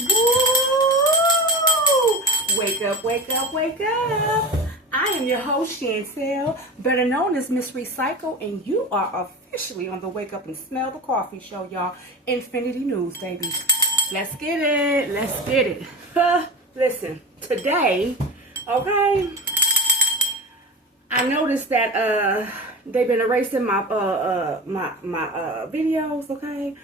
Woo! Wake up, wake up, wake up. I am your host, Chantel, better known as Miss Recycle, and you are officially on the Wake Up and Smell the Coffee show, y'all. Infinity News, baby. Let's get it. Let's get it. Listen, today, okay, I noticed that they've been erasing my videos, okay?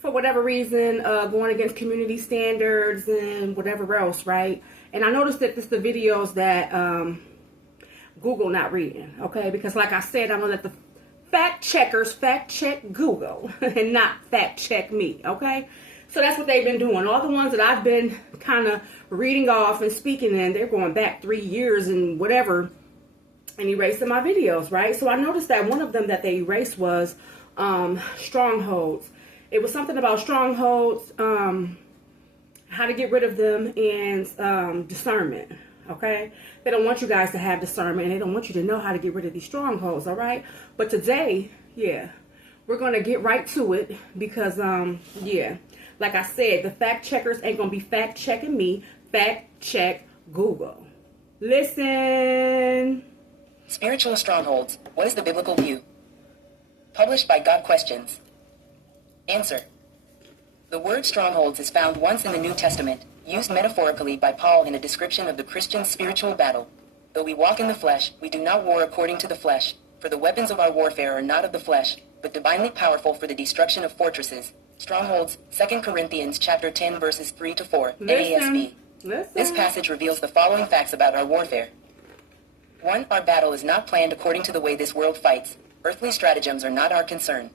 For whatever reason, going against community standards and whatever else, right? And I noticed that this the videos that Google not reading, okay? Because like I said, I'm gonna let the fact checkers fact check Google and not fact check me, okay? So that's what they've been doing. All the ones that I've been kind of reading off and speaking in, they're going back 3 years and whatever and erasing my videos, right? So I noticed that one of them that they erased was Strongholds. It was something about strongholds, how to get rid of them, and discernment, okay? They don't want you guys to have discernment, and they don't want you to know how to get rid of these strongholds, all right? But today, yeah, we're going to get right to it because, yeah, like I said, the fact checkers ain't going to be fact checking me. Fact check Google. Listen. Spiritual Strongholds. What is the biblical view? Published by God Questions. Answer. The word strongholds is found once in the New Testament, used metaphorically by Paul in a description of the Christian's spiritual battle. Though we walk in the flesh, we do not war according to the flesh, for the weapons of our warfare are not of the flesh, but divinely powerful for the destruction of fortresses. Strongholds, 2 Corinthians chapter 10 verses 3 to 4, NASB. This passage reveals the following facts about our warfare. 1. Our battle is not planned according to the way this world fights. Earthly stratagems are not our concern.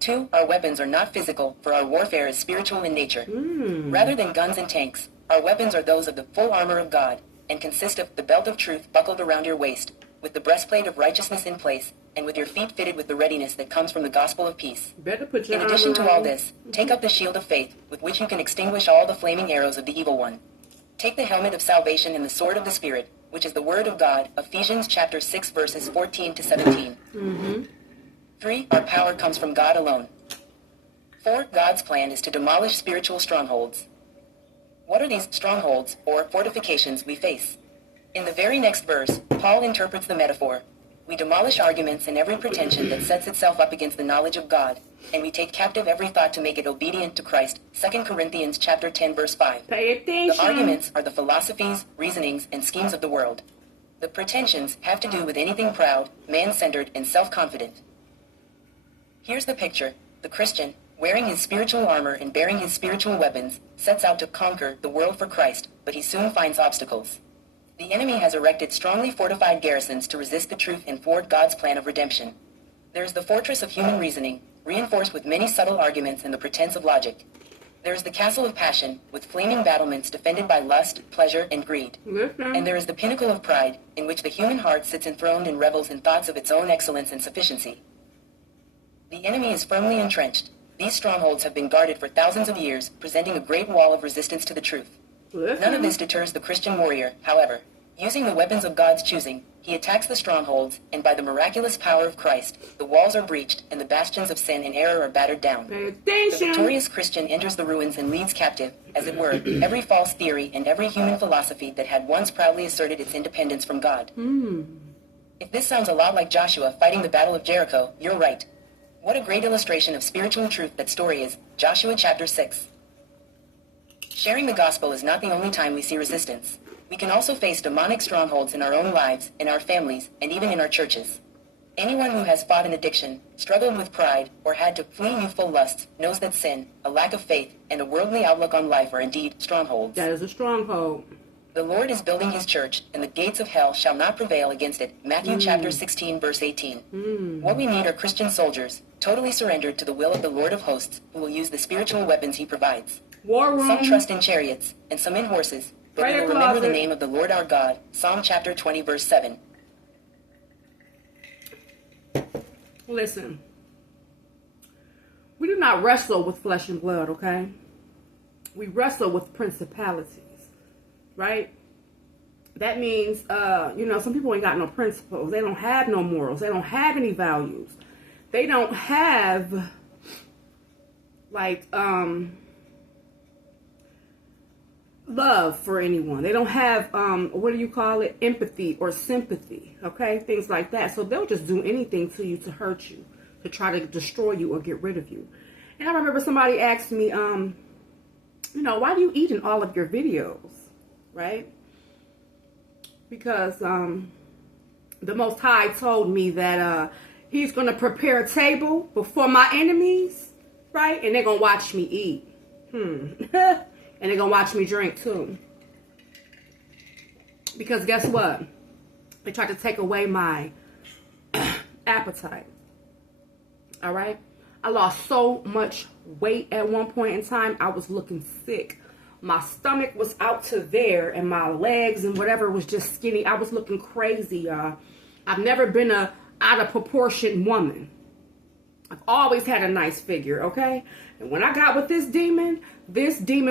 2. Our weapons are not physical, for our warfare is spiritual in nature. Rather than guns and tanks, our weapons are those of the full armor of God, and consist of the belt of truth buckled around your waist, with the breastplate of righteousness in place, and with your feet fitted with the readiness that comes from the gospel of peace. In addition to all this, take up the shield of faith, with which you can extinguish all the flaming arrows of the evil one. Take the helmet of salvation and the sword of the Spirit, which is the word of God, Ephesians chapter 6 verses 14 to 17. 3. Our power comes from God alone. 4. God's plan is to demolish spiritual strongholds. What are these strongholds, or fortifications, we face? In the very next verse, Paul interprets the metaphor. We demolish arguments and every pretension that sets itself up against the knowledge of God, and we take captive every thought to make it obedient to Christ, 2 Corinthians chapter 10 verse 5. Pay attention. The arguments are the philosophies, reasonings, and schemes of the world. The pretensions have to do with anything proud, man-centered, and self-confident. Here's the picture. The Christian, wearing his spiritual armor and bearing his spiritual weapons, sets out to conquer the world for Christ, but he soon finds obstacles. The enemy has erected strongly fortified garrisons to resist the truth and thwart God's plan of redemption. There is the fortress of human reasoning, reinforced with many subtle arguments and the pretense of logic. There is the castle of passion, with flaming battlements defended by lust, pleasure, and greed. And there is the pinnacle of pride, in which the human heart sits enthroned and revels in thoughts of its own excellence and sufficiency. The enemy is firmly entrenched. These strongholds have been guarded for thousands of years, presenting a great wall of resistance to the truth. None of this deters the Christian warrior, however. Using the weapons of God's choosing, he attacks the strongholds, and by the miraculous power of Christ, the walls are breached, and the bastions of sin and error are battered down. The victorious Christian enters the ruins and leads captive, as it were, every false theory and every human philosophy that had once proudly asserted its independence from God. If this sounds a lot like Joshua fighting the Battle of Jericho, you're right. What a great illustration of spiritual truth that story is, Joshua chapter 6. Sharing the gospel is not the only time we see resistance. We can also face demonic strongholds in our own lives, in our families, and even in our churches. Anyone who has fought an addiction, struggled with pride, or had to flee youthful lusts knows that sin, a lack of faith, and a worldly outlook on life are indeed strongholds. That is a stronghold. The Lord is building his church, and the gates of hell shall not prevail against it. Matthew chapter 16 verse 18. What we need are Christian soldiers, totally surrendered to the will of the Lord of hosts, who will use the spiritual weapons he provides. War room. Some trust in chariots, and some in horses, but we will remember the name of the Lord our God. Psalm chapter 20 verse 7. Listen. We do not wrestle with flesh and blood, okay? We wrestle with principalities. Right? That means, some people ain't got no principles. They don't have no morals. They don't have any values. They don't have like love for anyone. They don't have what do you call it, empathy or sympathy, okay, things like that. So they'll just do anything to you to hurt you, to try to destroy you or get rid of you. And I remember somebody asked me, you know, why do you eat in all of your videos, right? Because the Most High told me that he's going to prepare a table before my enemies, right? And they're going to watch me eat. And they're going to watch me drink too. Because guess what? They tried to take away my appetite. All right? I lost so much weight at one point in time. I was looking sick. My stomach was out to there, and my legs and whatever was just skinny. I was looking crazy, y'all. I've never been a out of proportion woman. I've always had a nice figure, okay? And when I got with this demon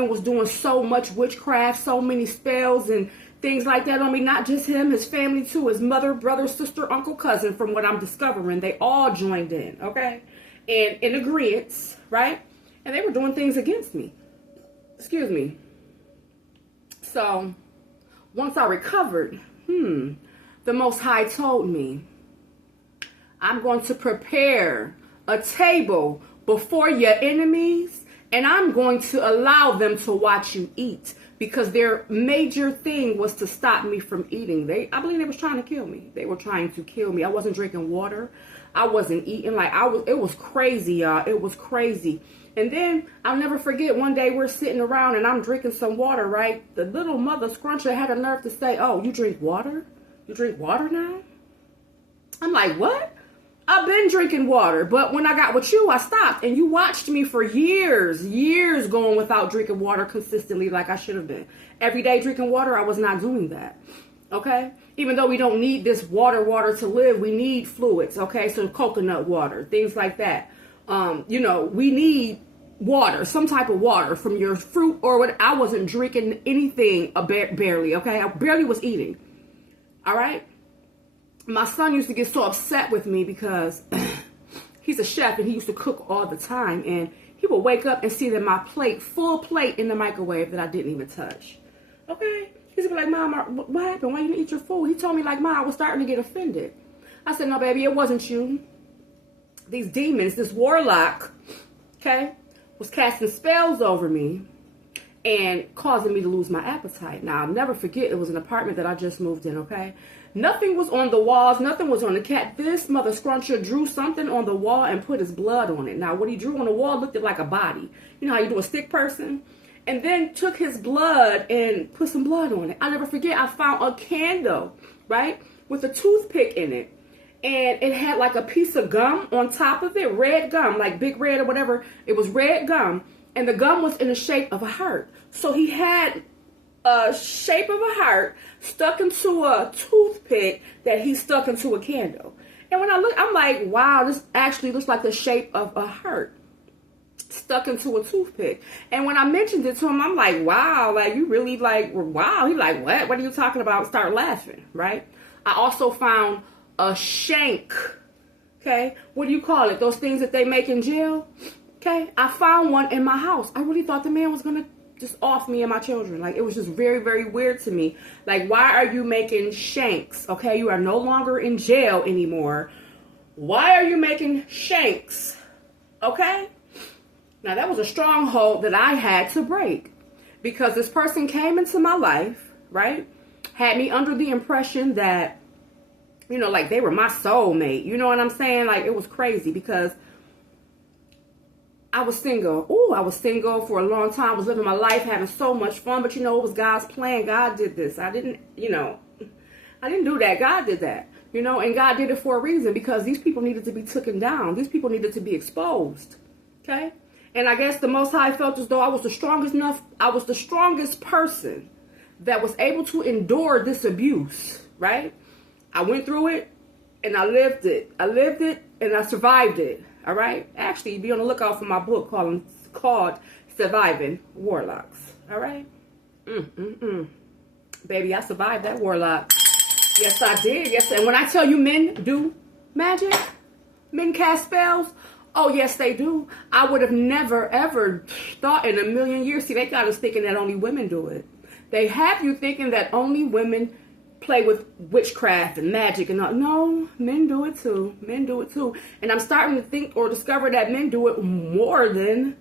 was doing so much witchcraft, so many spells and things like that on me. Not just him, his family too, his mother, brother, sister, uncle, cousin, from what I'm discovering. They all joined in, okay? And in agreement, right? And they were doing things against me. Excuse me. So, once I recovered, the Most High told me, I'm going to prepare a table before your enemies, and I'm going to allow them to watch you eat, because their major thing was to stop me from eating. I believe they was trying to kill me. They were trying to kill me. I wasn't drinking water. I wasn't eating. It was crazy, y'all. It was crazy. And then I'll never forget, one day we're sitting around and I'm drinking some water, right? The little mother scruncher had a nerve to say, oh, you drink water? You drink water now? I'm like, what? I've been drinking water, but when I got with you, I stopped. And you watched me for years going without drinking water consistently like I should have been. Every day drinking water, I was not doing that. Okay? Even though we don't need this water to live, we need fluids, okay? So coconut water, things like that. You know, we need water, some type of water from your fruit or what. I wasn't drinking anything barely, okay? I barely was eating. All right? My son used to get so upset with me because he's a chef and he used to cook all the time. And he would wake up and see that my plate, full plate in the microwave that I didn't even touch. Okay? He's gonna be like, Mom, what happened? Why you didn't eat your food? He told me like, Mom, I was starting to get offended. I said, no, baby, it wasn't you. These demons, this warlock, okay, was casting spells over me and causing me to lose my appetite. Now, I'll never forget, it was an apartment that I just moved in, okay? Nothing was on the walls. Nothing was on the cat. This mother scruncher drew something on the wall and put his blood on it. Now, what he drew on the wall looked like a body. You know how you do a stick person? And then took his blood and put some blood on it. I'll never forget, I found a candle, right, with a toothpick in it. And it had like a piece of gum on top of it, red gum, like Big Red or whatever. It was red gum, and the gum was in the shape of a heart. So he had a shape of a heart stuck into a toothpick that he stuck into a candle. And when I look, I'm like, wow, this actually looks like the shape of a heart stuck into a toothpick. And when I mentioned it to him, I'm like, wow, like you really like, wow. He's like, what? What are you talking about? Start laughing, right? I also found a shank, okay? What do you call it? Those things that they make in jail, okay? I found one in my house. I really thought the man was going to just off me and my children. Like, it was just very, very weird to me. Like, why are you making shanks, okay? You are no longer in jail anymore. Why are you making shanks, okay? Now, that was a stronghold that I had to break because this person came into my life, right? Had me under the impression that, you know, like they were my soulmate. You know what I'm saying? Like, it was crazy because I was single. Ooh, I was single for a long time. I was living my life, having so much fun. But, you know, it was God's plan. God did this. I didn't do that. God did that. You know, and God did it for a reason because these people needed to be taken down. These people needed to be exposed. Okay? And I guess the Most High felt as though I was the strongest person that was able to endure this abuse, right? I went through it, and I lived it. I lived it, and I survived it, all right? Actually, be on the lookout for my book called Surviving Warlocks, all right? Baby, I survived that warlock. Yes, I did. Yes, and when I tell you men do magic, men cast spells, Oh, yes, they do. I would have never, ever thought in a million years. See, they got us thinking that only women do it. They have you thinking that only women play with witchcraft and magic and all. No, men do it too. Men do it too. And I'm starting to think or discover that men do it more than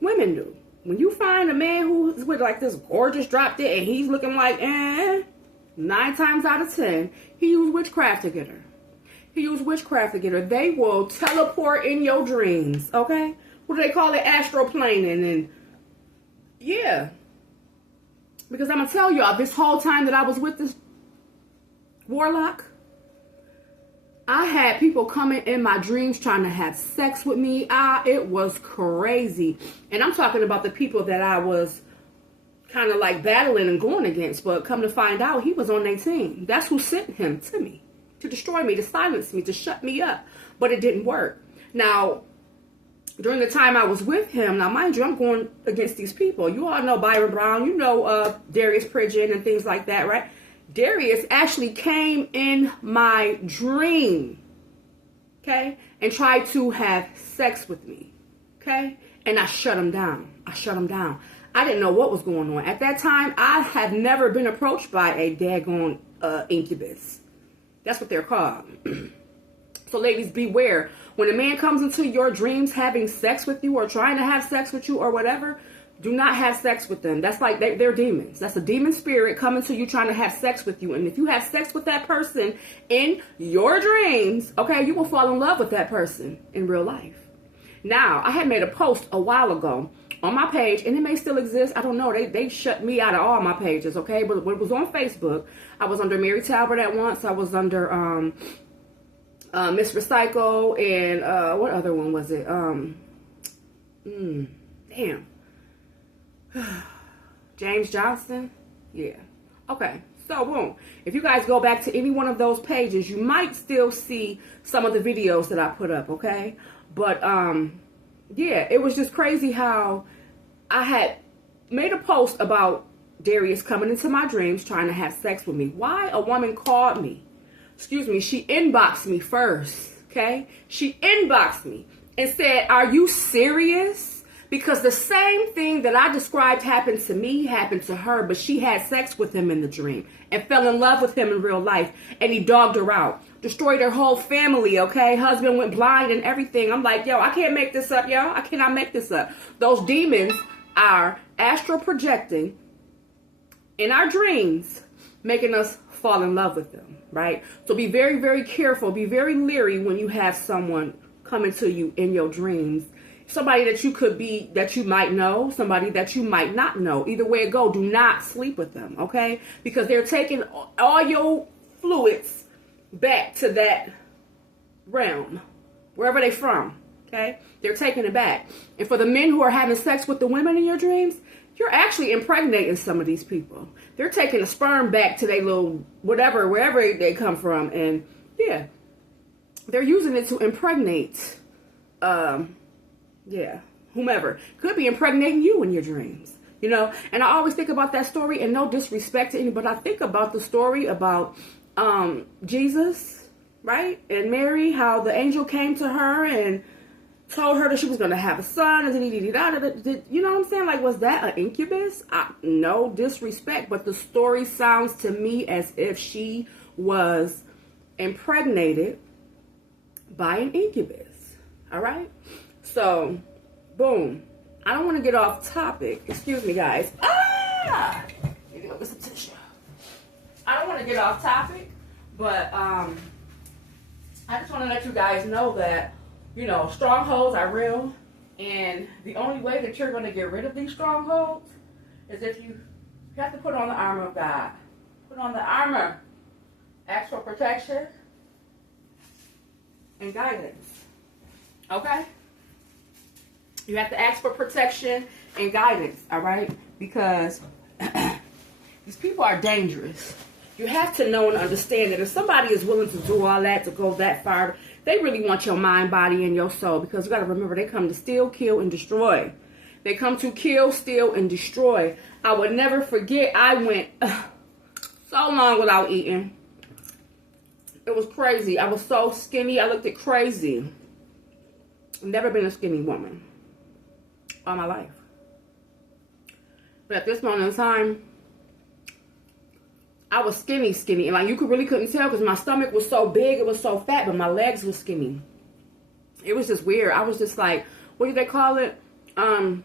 women do. When you find a man who's with like this gorgeous drop dead and he's looking like, 9 times out of 10, he used witchcraft to get her. He used witchcraft to get her. They will teleport in your dreams, okay? What do they call it? Astroplaning. And yeah. Because I'm going to tell y'all, this whole time that I was with this warlock, I had people coming in my dreams trying to have sex with me. It was crazy. And I'm talking about the people that I was kind of like battling and going against. But come to find out, he was on their team. That's who sent him to me. To destroy me, to silence me, to shut me up. But it didn't work. Now, during the time I was with him, now mind you, I'm going against these people. You all know Byron Brown. You know Darius Pridgeon and things like that, right? Darius actually came in my dream, okay? And tried to have sex with me, okay? And I shut him down. I didn't know what was going on. At that time, I had never been approached by a daggone incubus. That's what they're called. So ladies, beware. When a man comes into your dreams having sex with you or trying to have sex with you or whatever, do not have sex with them. That's like they're demons. That's a demon spirit coming to you trying to have sex with you. And if you have sex with that person in your dreams, okay, you will fall in love with that person in real life. Now, I had made a post a while ago on my page, and it may still exist. I don't know. They shut me out of all my pages, okay? But when it was on Facebook, I was under Mary Talbert at once. I was under Miss Recycle, and what other one was it? Damn. James Johnson? Yeah. Okay. So, boom. If you guys go back to any one of those pages, you might still see some of the videos that I put up, okay? But, yeah, it was just crazy how I had made a post about Darius coming into my dreams trying to have sex with me. Why? A woman called me. Excuse me. She inboxed me first, okay? She inboxed me and said, "Are you serious?" Because the same thing that I described happened to me happened to her, but she had sex with him in the dream and fell in love with him in real life, and he dogged her out. Destroyed her whole family, okay? Husband went blind and everything. I'm like, yo, I can't make this up, yo. I cannot make this up. Those demons are astral projecting in our dreams, making us fall in love with them, right? So be very, very careful. Be very leery when you have someone coming to you in your dreams. Somebody that you could be, that you might know, somebody that you might not know. Either way it go, do not sleep with them, okay? Because they're taking all your fluids back to that realm, wherever they from, okay? They're taking it back. And for the men who are having sex with the women in your dreams, you're actually impregnating some of these people. They're taking the sperm back to their little whatever, wherever they come from, and yeah, they're using it to impregnate, whomever. Could be impregnating you in your dreams, you know? And I always think about that story, and no disrespect to anybody, but I think about the story about Jesus, right? And Mary, how the angel came to her and told her that she was going to have a son. And you know what I'm saying? Like, was that an incubus? No disrespect, but the story sounds to me as if she was impregnated by an incubus. All right? So, boom. I don't want to get off topic. Excuse me, guys. Maybe go get some tissue. I don't want to get off topic, but I just want to let you guys know that, you know, strongholds are real, and the only way that you're going to get rid of these strongholds is if you have to put on the armor of God. Put on the armor. Ask for protection and guidance. Okay? You have to ask for protection and guidance, all right? Because these people are dangerous. You have to know and understand that if somebody is willing to do all that, to go that far, they really want your mind, body, and your soul. Because you got to remember, they come to steal, kill, and destroy. They come to kill, steal, and destroy. I would never forget, I went so long without eating. It was crazy. I was so skinny. I looked crazy. Never been a skinny woman all my life. But at this moment in time, I was skinny. And like, you really couldn't tell because my stomach was so big, it was so fat, but my legs were skinny. It was just weird. I was just like, what do they call it? A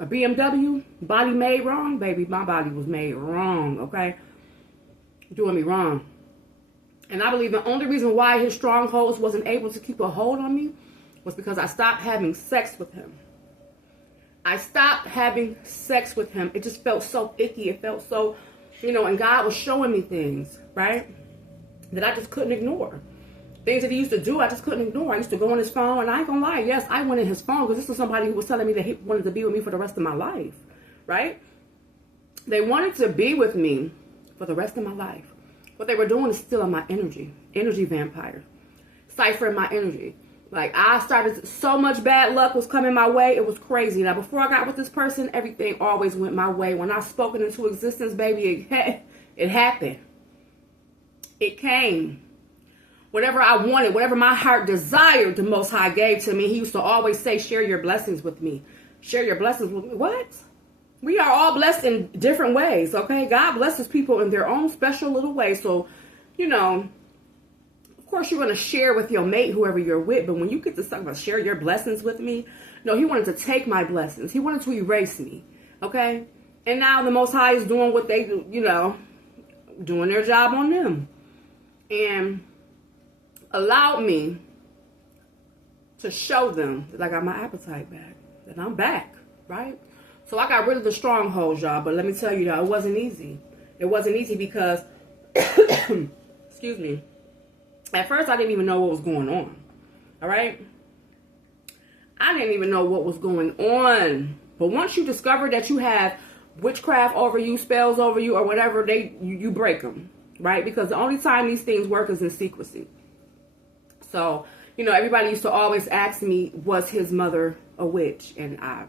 BMW? Body made wrong? Baby, my body was made wrong, okay? Doing me wrong. And I believe the only reason why his strongholds wasn't able to keep a hold on me was because I stopped having sex with him. I stopped having sex with him. It just felt so icky. It felt so, you know, and God was showing me things, right, that I just couldn't ignore. Things that he used to do, I just couldn't ignore. I used to go on his phone, and I ain't gonna lie, yes, I went in his phone because this was somebody who was telling me that he wanted to be with me for the rest of my life, right? They wanted to be with me for the rest of my life. What they were doing is stealing my energy vampire, ciphering my energy. Like, I started, so much bad luck was coming my way. It was crazy. Now, before I got with this person, everything always went my way. When I spoke it into existence, baby, it happened. It came. Whatever I wanted, whatever my heart desired, the Most High gave to me. He used to always say, share your blessings with me. Share your blessings with me. What? We are all blessed in different ways, okay? God blesses people in their own special little way. So, you know, of course you're going to share with your mate, whoever you're with. But when you get to talk about share your blessings with me, no, he wanted to take my blessings. He wanted to erase me, okay? And now the Most High is doing what they do, you know, doing their job on them. And allowed me to show them that I got my appetite back, that I'm back, right? So I got rid of the strongholds, y'all. But let me tell you, y'all, it wasn't easy. It wasn't easy because, excuse me, at first I didn't even know what was going on, all right? I didn't even know what was going on. But once you discover that you have witchcraft over you, spells over you, or whatever, you break them, right? Because the only time these things work is in secrecy. So, you know, everybody used to always ask me, was his mother a witch? And I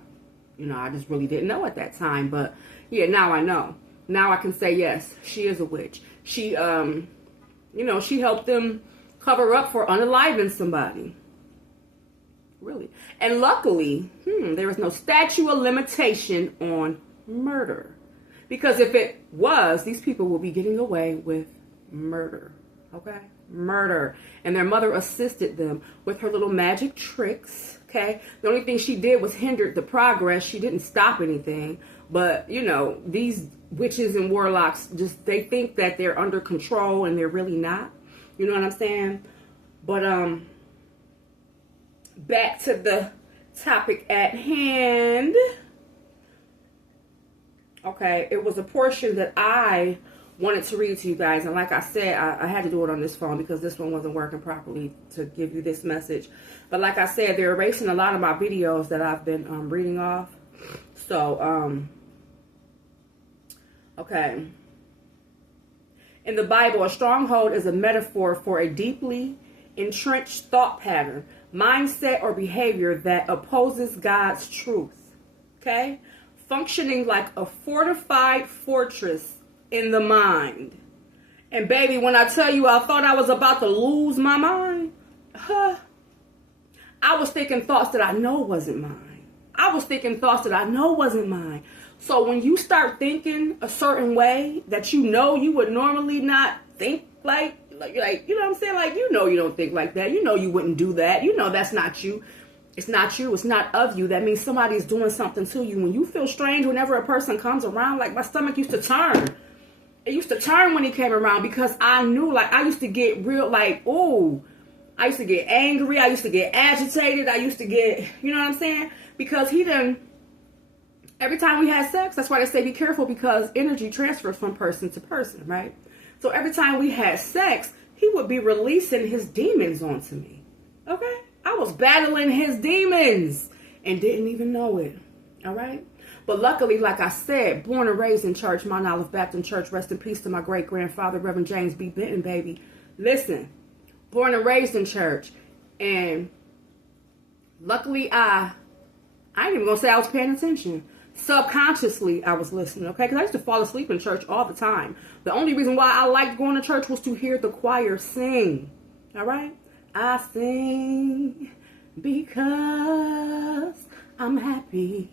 just really didn't know at that time. But yeah, now I know. Now I can say, yes, she is a witch. She, she helped them cover up for unaliving somebody. Really. And luckily, there is no statute of limitation on murder. Because if it was, these people will be getting away with murder. Okay? Murder. And their mother assisted them with her little magic tricks. Okay? The only thing she did was hindered the progress. She didn't stop anything. But, you know, these witches and warlocks, they think that they're under control and they're really not. You know what I'm saying? But, back to the topic at hand. Okay, it was a portion that I wanted to read to you guys. And like I said, I had to do it on this phone because this one wasn't working properly to give you this message. But like I said, they're erasing a lot of my videos that I've been reading off. So, okay. In the Bible, a stronghold is a metaphor for a deeply entrenched thought pattern, mindset, or behavior that opposes God's truth. Okay? Functioning like a fortified fortress in the mind. And baby, when I tell you I thought I was about to lose my mind, I was thinking thoughts that I know wasn't mine. I was thinking thoughts that I know wasn't mine. So when you start thinking a certain way that you know you would normally not think like you know what I'm saying? Like, you know you don't think like that. You know you wouldn't do that. You know that's not you. It's not you. It's not of you. That means somebody's doing something to you. When you feel strange whenever a person comes around, like my stomach used to turn. It used to turn when he came around because I knew, like, I used to get real, like, ooh. I used to get angry. I used to get agitated. I used to get, you know what I'm saying? Because he done, every time we had sex, that's why they say be careful because energy transfers from person to person, right? So every time we had sex, he would be releasing his demons onto me. Okay? I was battling his demons and didn't even know it. All right? But luckily, like I said, born and raised in church, Mount Olive Baptist Church, rest in peace to my great-grandfather, Reverend James B. Benton, baby. Listen, born and raised in church. And luckily, I ain't even going to say I was paying attention. Subconsciously, I was listening, okay? Because I used to fall asleep in church all the time. The only reason why I liked going to church was to hear the choir sing. All right? I sing Because I'm happy.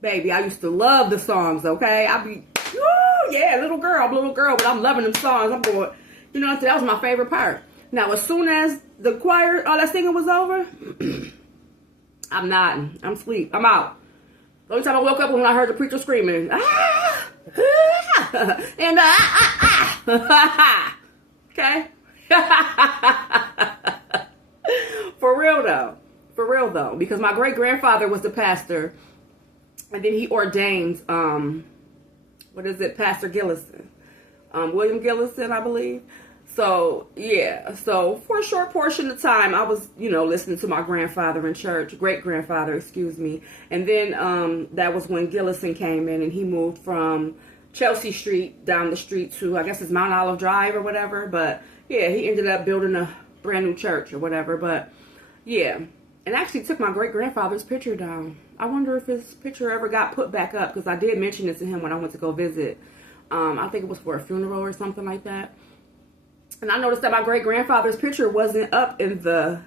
Baby, I used to love the songs, okay? I'd be, woo, yeah, little girl, but I'm loving them songs. I'm going, you know, that was my favorite part. Now, as soon as the choir, all that singing was over, I'm nodding. I'm asleep. I'm out. The only time I woke up was when I heard the preacher screaming, ah, ah, and okay? For real though, because my great-grandfather was the pastor, and then he ordained, Pastor Gillison, William Gillison, I believe. So, yeah, so for a short portion of time, I was, you know, listening to my grandfather in church, great-grandfather, excuse me. And then that was when Gillison came in, and he moved from Chelsea Street down the street to, I guess it's Mount Olive Drive or whatever. But, yeah, he ended up building a brand new church or whatever. But, yeah, and actually took my great-grandfather's picture down. I wonder if his picture ever got put back up, because I did mention it to him when I went to go visit. I think it was for a funeral or something like that. And I noticed that my great-grandfather's picture wasn't up in the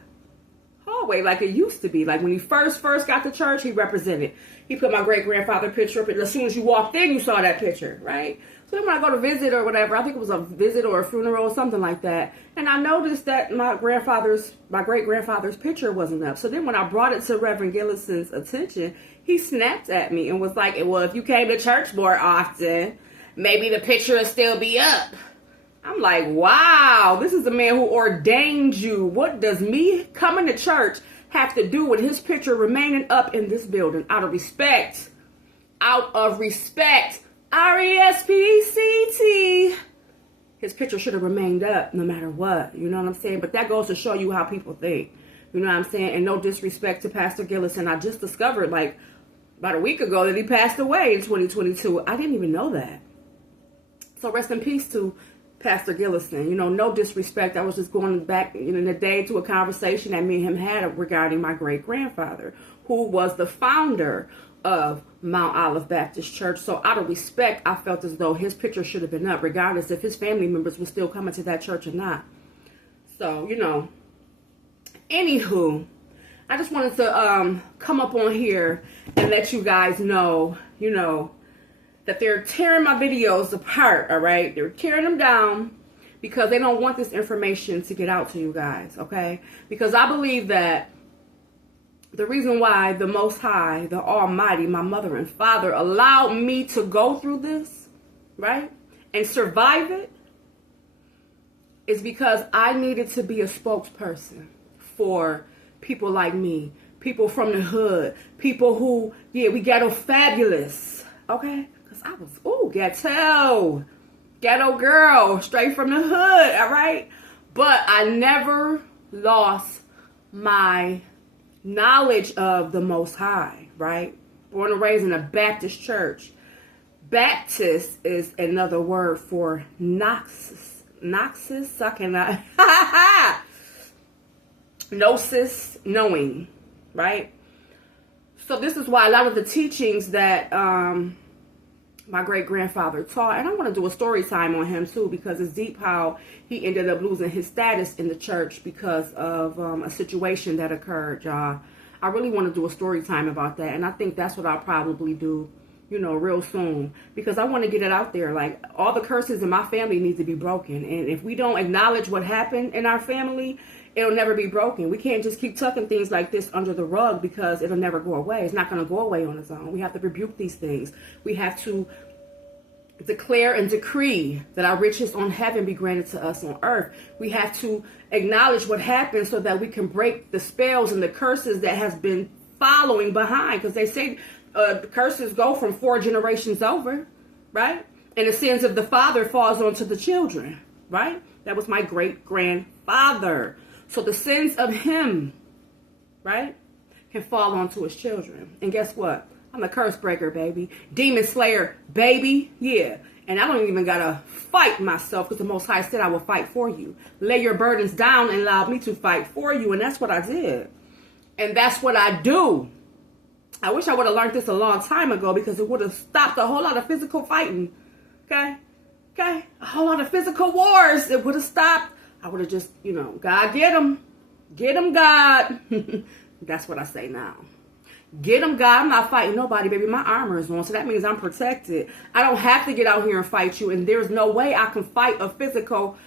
hallway like it used to be. Like when he first got to church, he represented. He put my great-grandfather picture up, and as soon as you walked in, you saw that picture, right? So then when I go to visit or whatever, I think it was a visit or a funeral or something like that, and I noticed that my great-grandfather's picture wasn't up. So then when I brought it to Reverend Gillison's attention, he snapped at me and was like, well, if you came to church more often, maybe the picture will still be up. I'm like, wow, this is the man who ordained you. What does me coming to church have to do with his picture remaining up in this building? Out of respect. R-E-S-P-C-T. His picture should have remained up no matter what. You know what I'm saying? But that goes to show you how people think. You know what I'm saying? And no disrespect to Pastor Gillison. I just discovered like about a week ago that he passed away in 2022. I didn't even know that. So rest in peace to Pastor Gillison. You know, no disrespect. I was just going back in the day to a conversation that me and him had regarding my great-grandfather, who was the founder of Mount Olive Baptist Church. So out of respect, I felt as though his picture should have been up, regardless if his family members were still coming to that church or not. So, you know, anywho, I just wanted to come up on here and let you guys know, you know, that they're tearing my videos apart, all right? They're tearing them down because they don't want this information to get out to you guys, okay? Because I believe that the reason why the Most High, the Almighty, my mother and father allowed me to go through this, right, and survive it is because I needed to be a spokesperson for people like me, people from the hood, people who, yeah, we ghetto fabulous, okay? I was, ghetto girl, straight from the hood, all right? But I never lost my knowledge of the Most High, right? Born and raised in a Baptist church. Baptist is another word for Gnosis, Gnosis, knowing, right? So this is why a lot of the teachings that my great-grandfather taught, and I want to do a story time on him too, because it's deep how he ended up losing his status in the church because of a situation that occurred, y'all. I really want to do a story time about that, and I think that's what I'll probably do, you know, real soon, because I want to get it out there. Like, all the curses in my family need to be broken, and if we don't acknowledge what happened in our family, it'll never be broken. We can't just keep tucking things like this under the rug because it'll never go away. It's not going to go away on its own. We have to rebuke these things. We have to declare and decree that our riches on heaven be granted to us on earth. We have to acknowledge what happened so that we can break the spells and the curses that has been following behind. Because they say curses go from 4 generations over, right? And the sins of the father falls onto the children, right? That was my great-grandfather. So the sins of him, right, can fall onto his children. And guess what? I'm a curse breaker, baby. Demon slayer, baby. Yeah. And I don't even got to fight myself because the Most High said I will fight for you. Lay your burdens down and allow me to fight for you. And that's what I did. And that's what I do. I wish I would have learned this a long time ago because it would have stopped a whole lot of physical fighting. Okay? Okay? A whole lot of physical wars. It would have stopped. I would have just, you know, God, get him. Get him, God. That's what I say now. Get them, God. I'm not fighting nobody, baby. My armor is on, so that means I'm protected. I don't have to get out here and fight you, and there's no way I can fight a physical,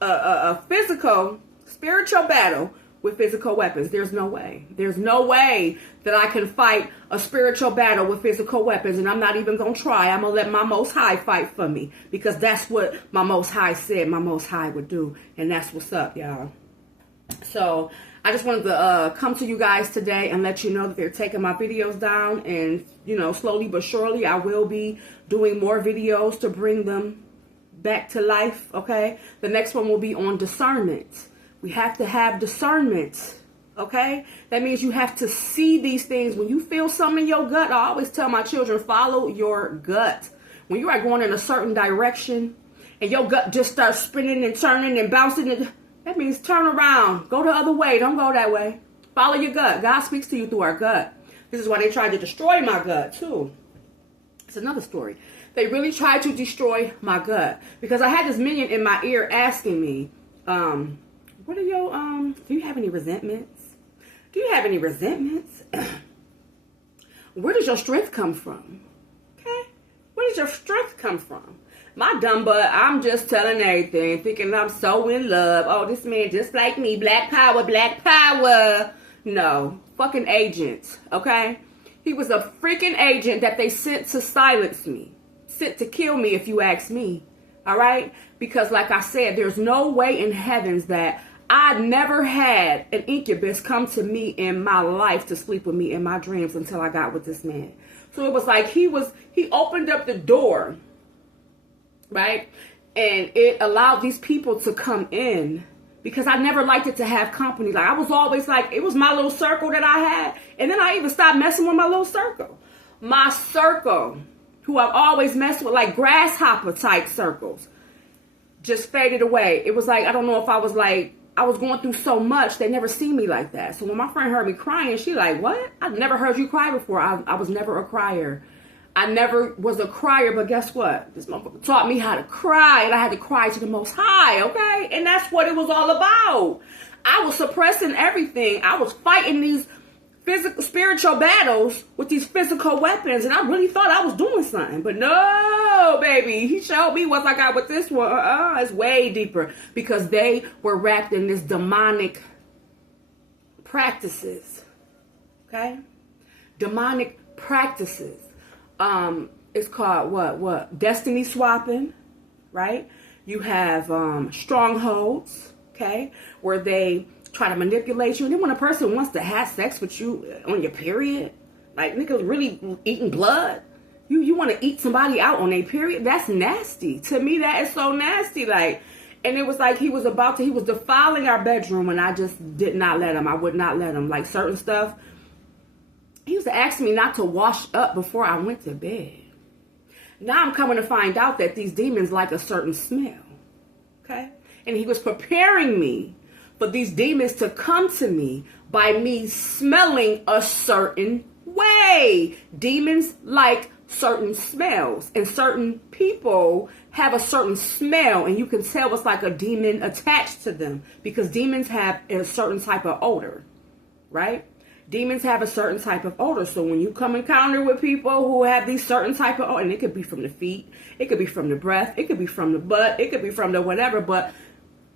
a physical, spiritual battle with physical weapons. There's no way. There's no way that I can fight a spiritual battle with physical weapons, and I'm not even going to try. I'm going to let my Most High fight for me, because that's what my Most High said my Most High would do, and that's what's up, y'all. So I just wanted to come to you guys today and let you know that they're taking my videos down, and slowly but surely I will be doing more videos to bring them back to life. Okay, the next one will be on discernment. We have to have discernment. Okay, that means you have to see these things. When you feel something in your gut, I always tell my children, follow your gut. When you are going in a certain direction and your gut just starts spinning and turning and bouncing, that means turn around. Go the other way. Don't go that way. Follow your gut. God speaks to you through our gut. This is why they tried to destroy my gut, too. It's another story. They really tried to destroy my gut, because I had this minion in my ear asking me, what are your, do you have any resentments? Do you have any resentments? Where does your strength come from? Okay? Where does your strength come from? My dumb butt, I'm just telling everything, thinking I'm so in love. Oh, this man just like me. Black power, black power. No. Fucking agent. Okay? He was a freaking agent that they sent to silence me. Sent to kill me, if you ask me. Alright? Because like I said, there's no way in heavens that I never had an incubus come to me in my life to sleep with me in my dreams until I got with this man. So it was like he opened up the door. Right? And it allowed these people to come in, because I never liked it to have company. Like, I was always like, it was my little circle that I had. And then I even stopped messing with my little circle. My circle, who I've always messed with, like grasshopper type circles, just faded away. It was like, I don't know if I was going through so much, they never seen me like that. So when my friend heard me crying, she like, what? I've never heard you cry before. I was never a crier. I never was a crier, but guess what? This motherfucker taught me how to cry, and I had to cry to the Most High, okay? And that's what it was all about. I was suppressing everything. I was fighting these spiritual battles with these physical weapons, and I really thought I was doing something. But no, baby. He showed me what I got with this one. It's way deeper, because they were wrapped in this demonic practices, okay? Demonic practices. It's called what? Destiny swapping, right? You have strongholds, okay, where they try to manipulate you. And then when a person wants to have sex with you on your period, like niggas really eating blood, you want to eat somebody out on their period, that's nasty. To me, that is so nasty. Like, and it was like he was defiling our bedroom, and I just did not let him. I would not let him. Like certain stuff. He used to ask me not to wash up before I went to bed. Now I'm coming to find out that these demons like a certain smell. Okay? And he was preparing me for these demons to come to me by me smelling a certain way. Demons like certain smells. And certain people have a certain smell. And you can tell it's like a demon attached to them. Because demons have a certain type of odor. Right? Demons have a certain type of odor. So when you come encounter with people who have these certain type of odor, and it could be from the feet, it could be from the breath, it could be from the butt, it could be from the whatever, but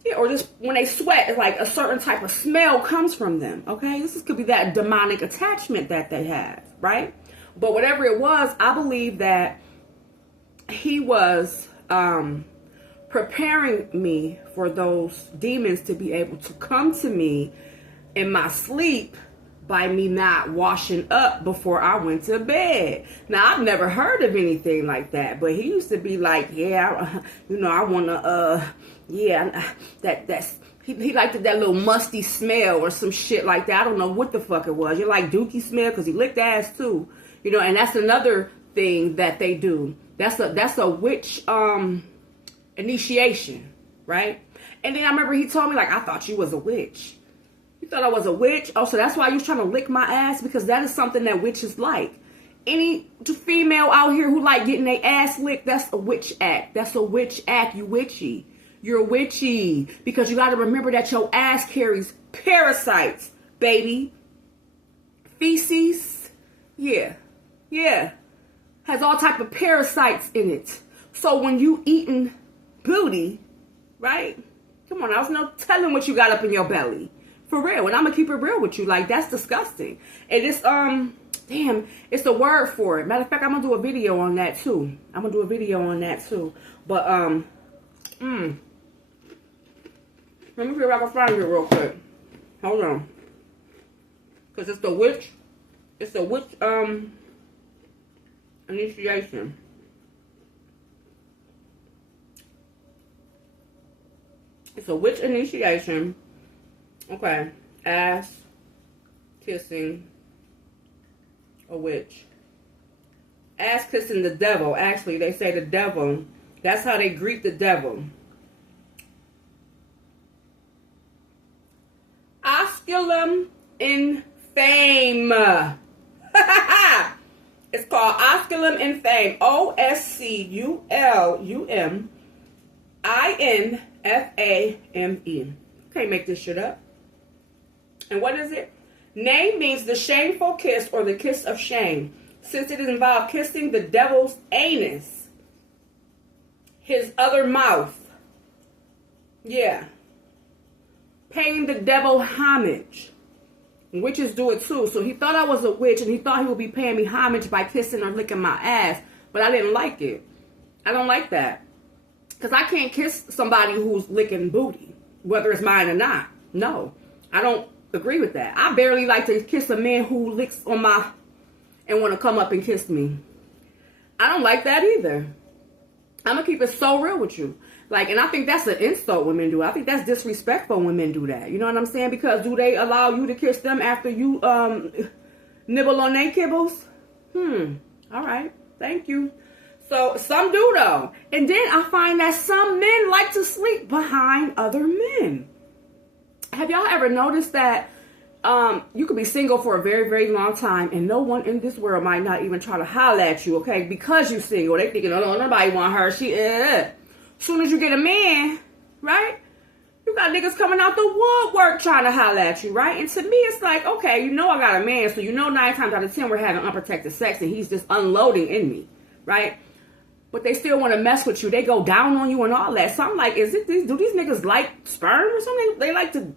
yeah, or just when they sweat, it's like a certain type of smell comes from them. Okay, this could be that demonic attachment that they have, right? But whatever it was, I believe that he was preparing me for those demons to be able to come to me in my sleep by me not washing up before I went to bed. Now, I've never heard of anything like that, but he used to be like, yeah, I want to, he liked that little musty smell or some shit like that. I don't know what the fuck it was. You like dookie smell? Because he licked ass too. And that's another thing that they do. That's a witch initiation, right? And then I remember he told me, like, I thought you was a witch. You thought I was a witch? Oh, so that's why you was trying to lick my ass? Because that is something that witches like. Any female out here who like getting their ass licked, that's a witch act. That's a witch act. You witchy. You're witchy. Because you got to remember that your ass carries parasites baby. Feces. Yeah. Has all type of parasites in it. So when you eating booty, right? Come on, I was no telling what you got up in your belly. For real. And I'm going to keep it real with you. Like, that's disgusting. And it's, damn, it's a word for it. Matter of fact, I'm going to do a video on that too. But, let me see if I can find it real quick. Hold on. Because it's the witch initiation. It's a witch initiation. Okay. Ass kissing a witch. Ass kissing the devil. Actually, they say the devil. That's how they greet the devil. Osculum infame. It's called Osculum infame. OSCULUMINFAME. Can't make this shit up. And what is it? Name means the shameful kiss or the kiss of shame, since it involved kissing the devil's anus, his other mouth. Yeah. Paying the devil homage. Witches do it too. So he thought I was a witch, and he thought he would be paying me homage by kissing or licking my ass. But I didn't like it. I don't like that. Because I can't kiss somebody who's licking booty, whether it's mine or not. No. I don't agree with that. I barely like to kiss a man who licks on my and want to come up and kiss me. I don't like that either. I'm going to keep it so real with you. Like, and I think that's an insult women do. I think that's disrespectful when men do that. You know what I'm saying? Because do they allow you to kiss them after you nibble on their kibbles? All right. Thank you. So some do though. And then I find that some men like to sleep behind other men. Have y'all ever noticed that you could be single for a very, very long time and no one in this world might not even try to holler at you, okay? Because you're single. They thinking, oh, no, nobody want her. Soon as you get a man, right? You got niggas coming out the woodwork trying to holler at you, right? And to me, it's like, okay, you know I got a man, so you know 9 times out of 10 we're having unprotected sex and he's just unloading in me, right? But they still want to mess with you. They go down on you and all that. So I'm like, do these niggas like sperm or something? They like to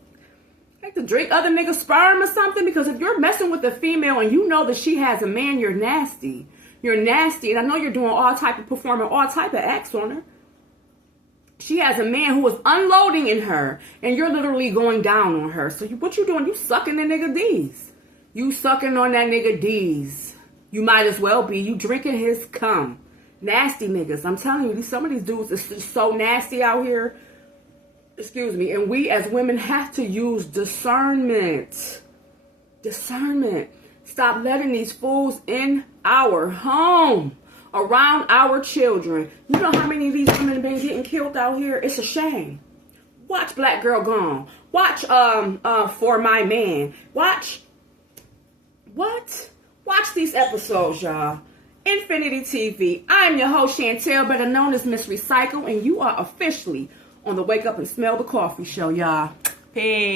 drink other niggas' sperm or something? Because if you're messing with a female and you know that she has a man, you're nasty. You're nasty. And I know you're performing all type of acts on her. She has a man who is unloading in her, and you're literally going down on her. So what you doing? You sucking the nigga D's. You sucking on that nigga D's. You might as well be. You drinking his cum. Nasty niggas. I'm telling you, some of these dudes is so nasty out here. Excuse me. And we as women have to use discernment. Discernment. Stop letting these fools in our home. Around our children. You know how many of these women have been getting killed out here? It's a shame. Watch Black Girl Gone. Watch For My Man. Watch these episodes, y'all. Infinity TV. I'm your host, Chantel, better known as Miss Recycle, and you are officially on the Wake Up and Smell the Coffee show, y'all. Peace.